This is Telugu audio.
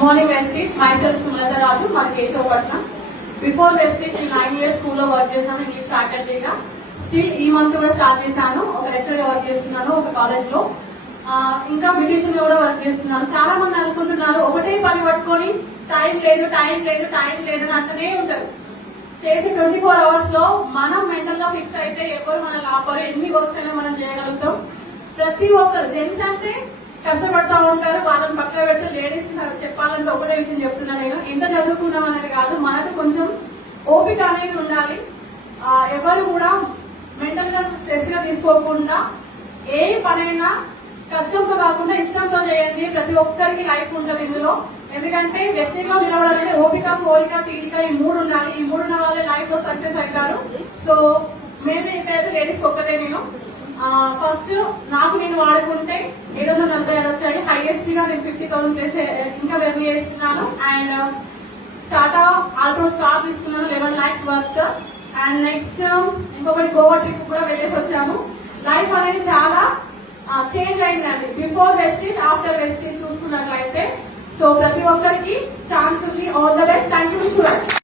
మార్నింగ్ వెస్టీజ్ మై సెల్ఫ్ సుమలత రాజు మన కేశవపట్నం బిఫోర్ వెస్టీజ్ నైన్ ఇయర్స్ స్కూల్లో వర్క్ చేశాను. ఇంగ్లీష్ ఫ్యాకల్టీగా స్టిల్ ఈ మంత్ కూడా స్టార్ట్ చేశాను. ఒక లెక్చర్ వర్క్ చేస్తున్నాను ఒక కాలేజ్లో. ఇంకా బ్యూటిషియన్ కూడా వర్క్ చేస్తున్నాను. చాలా మంది అనుకుంటున్నారు ఒకటే పని పట్టుకొని టైం లేదు టైం లేదు టైం లేదు అని అంటూనే ఉంటారు. చేసి ట్వంటీ ఫోర్ అవర్స్లో మనం మెంటల్గా ఫిక్స్ అయితే ఎవరు మన ఆపరు ఎన్ని వర్క్స్ అయినా మనం చేయగలుగుతాం. ప్రతి ఒక్కరు జెంట్స్ అంటే కష్టపడతా ఉంటారు వాళ్ళని పక్కన పెడితే లేడీస్ ఒకటే విషయం చెప్తున్నా నేను. ఎంత చదువుకున్నాం అనేది కాదు మనకు కొంచెం ఓపిక అనేది ఉండాలి. ఎవరు కూడా మెంటల్గా స్ట్రెస్గా తీసుకోకుండా ఏ పనైనా కష్టంతో కాకుండా ఇష్టంతో చేయండి. ప్రతి ఒక్కరికి లైఫ్ ఉంటుంది ఇందులో. ఎందుకంటే వెస్టింగ్లో నిలబడాలంటే ఓపిక కోరిక తీరిక ఈ మూడు ఉండాలి. ఈ మూడు ఉన్న వాళ్ళే లైఫ్లో సక్సెస్ అవుతారు. సో మేము చెప్పేది లేడీస్ ఒక్కటే నేను. ఫస్ట్ నాకు నేను వాడుకుంటే వచ్చాయి నేను ఫిఫ్టీ థౌసండ్ చేసే ఇంకా వెర్ని చేస్తున్నాను అండ్ టాటా ఆల్టో టాప్ తీసుకున్నాను eleven lakhs worth and next ఇంకొకటి గోవా ట్రిప్ కూడా వెళ్ళేసి వచ్చాము. లైఫ్ అనేది చాలా చేంజ్ అయిందండి. బిఫోర్ వెస్టింగ్ ఆఫ్టర్ వెస్టింగ్ చూసుకున్నట్లయితే సో ప్రతి ఒక్కరికి ఛాన్స్ ఉంది. All the best